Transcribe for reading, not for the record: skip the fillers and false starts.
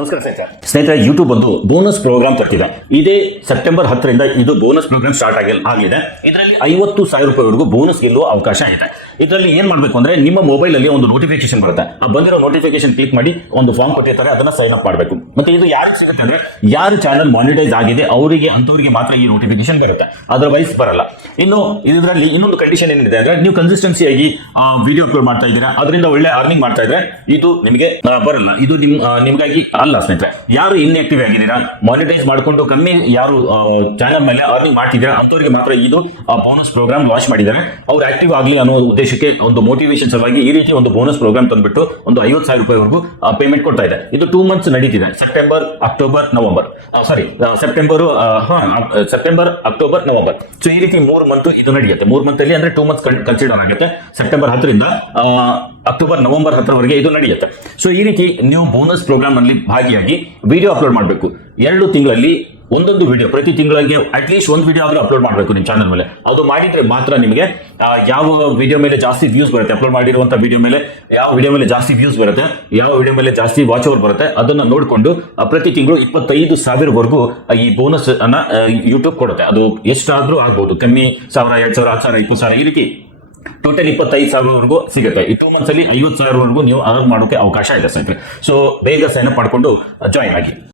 ನಮಸ್ಕಾರ ಸ್ನೇಹಿತರೆ, ಯೂಟ್ಯೂಬ್ ಒಂದು ಬೋನಸ್ ಪ್ರೋಗ್ರಾಮ್ ತರ್ತಿದೆ. ಇದೇ ಸೆಪ್ಟೆಂಬರ್ 10ರಿಂದ ಇದು ಬೋನಸ್ ಪ್ರೋಗ್ರಾಮ್ ಸ್ಟಾರ್ಟ್ ಆಗಲಿದೆ. ಇದರಲ್ಲಿ 50,000 ರೂಪಾಯಿವರೆಗೂ ಬೋನಸ್ ಗೆಲ್ಲುವ ಅವಕಾಶ ಇದೆ. ಇದರಲ್ಲಿ ಏನ್ ಮಾಡಬೇಕು ಅಂದ್ರೆ, ನಿಮ್ಮ ಮೊಬೈಲ್ ಅಲ್ಲಿ ಒಂದು ನೋಟಿಫಿಕೇಶನ್ ಬರುತ್ತೆ. ಆ ಬಂದಿರೋ ನೋಟಿಫಿಕೇಶನ್ ಕ್ಲಿಕ್ ಮಾಡಿ ಒಂದು ಫಾರ್ಮ್ ಕೊಟ್ಟಿರ್ತಾರೆ, ಅದನ್ನ ಸೈನ್ ಅಪ್ ಮಾಡಬೇಕು. ಮತ್ತೆ ಇದು ಯಾರಿಗೆ ಸಿಗುತ್ತೆ ಅಂದ್ರೆ, ಯಾರು ಚಾನಲ್ ಮಾನಿಟೈಸ್ ಆಗಿದೆ ಅಂತವರಿಗೆ ಮಾತ್ರ ಈ ನೋಟಿಫಿಕೇಶನ್ ಬರುತ್ತೆ, ಅದರ್ವೈಸ್ ಬರಲ್ಲ. ಇನ್ನು ಇದರಲ್ಲಿ ಇನ್ನೊಂದು ಕಂಡೀಷನ್ ಏನಿದೆ ಅಂದ್ರೆ, ನೀವು ಕನ್ಸಿಸ್ಟೆನ್ಸಿ ಆಗಿ ವಿಡಿಯೋ ಅಪ್ಲೋಡ್ ಮಾಡ್ತಾ ಇದ್ದೀರಾ, ಅದರಿಂದ ಒಳ್ಳೆ ಅರ್ನಿಂಗ್ ಮಾಡ್ತಾ ಇದ್ರೆ ಇದು ನಿಮಗೆ ಬರಲ್ಲ. ಇದು ನಿಮ್ಗಾಗಿ ಅಲ್ಲ ಸ್ನೇಹಿತರೆ. ಯಾರು ಇನ್ಆಕ್ಟಿವ್ ಆಗಿದ್ದೀರಾ, ಮಾನಿಟೈಸ್ ಮಾಡ್ಕೊಂಡು ಕಮ್ಮಿ ಯಾರು ಚಾನಲ್ ಮೇಲೆ ಅರ್ನಿಂಗ್ ಮಾಡ್ತಿದ್ದೀರಾ ಅಂತವರಿಗೆ ಮಾತ್ರ ಇದು ಬೋನಸ್ ಪ್ರೋಗ್ರಾಮ್ ಲಾಂಚ್ ಮಾಡಿದ್ದಾರೆ. ಅವ್ರು ಆಕ್ಟಿವ್ ಆಗಲಿ ಅನ್ನೋ ಉದ್ದೇಶಕ್ಕೆ ಒಂದು ಮೋಟಿವೇಶನ್ ಸಲುವಾಗಿ ಈ ರೀತಿ ಒಂದು ಬೋನಸ್ ಪ್ರೋಗ್ರಾಮ್ ತಂದ್ಬಿಟ್ಟು ಒಂದು 50,000 ರೂಪಾಯಿವರೆಗೂ ಪೇಮೆಂಟ್ ಕೊಡ್ತಾ ಇದೆ. ಇದು 2 ಮಂತ್ಸ್ ನಡೀತಿದೆ, September, October, November. September, October, November. So ಈ ರೀತಿ 3 ಮಂತ್ ಇದು ನಡೆಯುತ್ತೆ. 3 ಮಂತ್ ಅಲ್ಲಿ ಅಂದ್ರೆ 2 ಮಂತ್ಸ್ ಕನ್ಸಿಡರ್ ಆಗುತ್ತೆ. ಸೆಪ್ಟೆಂಬರ್ 10ರಿಂದ ಅಕ್ಟೋಬರ್, ನವೆಂಬರ್ 10ರವರೆಗೆ ಇದು ನಡೆಯುತ್ತೆ. ಸೊ ಈ ರೀತಿ ನೀವು ಬೋನಸ್ ಪ್ರೋಗ್ರಾಮ್ ಅಲ್ಲಿ ಭಾಗಿಯಾಗಿ ವಿಡಿಯೋ ಅಪ್ಲೋಡ್ ಮಾಡಬೇಕು. 2 ತಿಂಗಳಲ್ಲಿ ಒಂದೊಂದು ವಿಡಿಯೋ, ಪ್ರತಿ ತಿಂಗಳಿಗೆ ಅಟ್ಲೀಸ್ಟ್ ಒಂದು ವಿಡಿಯೋ ಆದ್ರೂ ಅಪ್ಲೋಡ್ ಮಾಡಬೇಕು ನಿಮ್ಮ ಚಾನಲ್ ಮೇಲೆ. ಅದು ಮಾಡಿದ್ರೆ ಮಾತ್ರ ನಿಮಗೆ ಯಾವ ವಿಡಿಯೋ ಮೇಲೆ ಜಾಸ್ತಿ ವ್ಯೂಸ್ ಬರುತ್ತೆ, ಅಪ್ಲೋಡ್ ಮಾಡಿರುವಂತಹ ವಿಡಿಯೋ ಮೇಲೆ ಯಾವ ವಿಡಿಯೋ ಮೇಲೆ ಜಾಸ್ತಿ ವ್ಯೂಸ್ ಬರುತ್ತೆ, ಯಾವ ವಿಡಿಯೋ ಮೇಲೆ ಜಾಸ್ತಿ ವಾಚ್ ಅವರ್ ಬರುತ್ತೆ, ಅದನ್ನ ನೋಡಿಕೊಂಡು ಪ್ರತಿ ತಿಂಗಳು 25,000ವರೆಗೂ ಈ ಬೋನಸ್ ಅನ್ನ ಯೂಟ್ಯೂಬ್ ಕೊಡುತ್ತೆ. ಅದು ಎಷ್ಟಾದ್ರೂ ಆಗ್ಬಹುದು, ಕಮ್ಮಿ 1,000, 2,000, 10,000, 20,000 ಈ ರೀತಿ ಟೋಟಲ್ 25,000ವರೆಗೂ ಸಿಗುತ್ತೆ. ಈ 2 ಮಂತ್ಸ್ ಅಲ್ಲಿ 50,000ವರೆಗೂ ನೀವು ಅರ್ನ್ ಮಾಡೋಕೆ ಅವಕಾಶ ಇದೆ ಸ್ನೇಹಿತರೆ. ಸೊ ಬೇಗ ಸೈನ್ ಅಪ್ ಮಾಡ್ಕೊಂಡು ಜಾಯಿನ್ ಆಗಿ.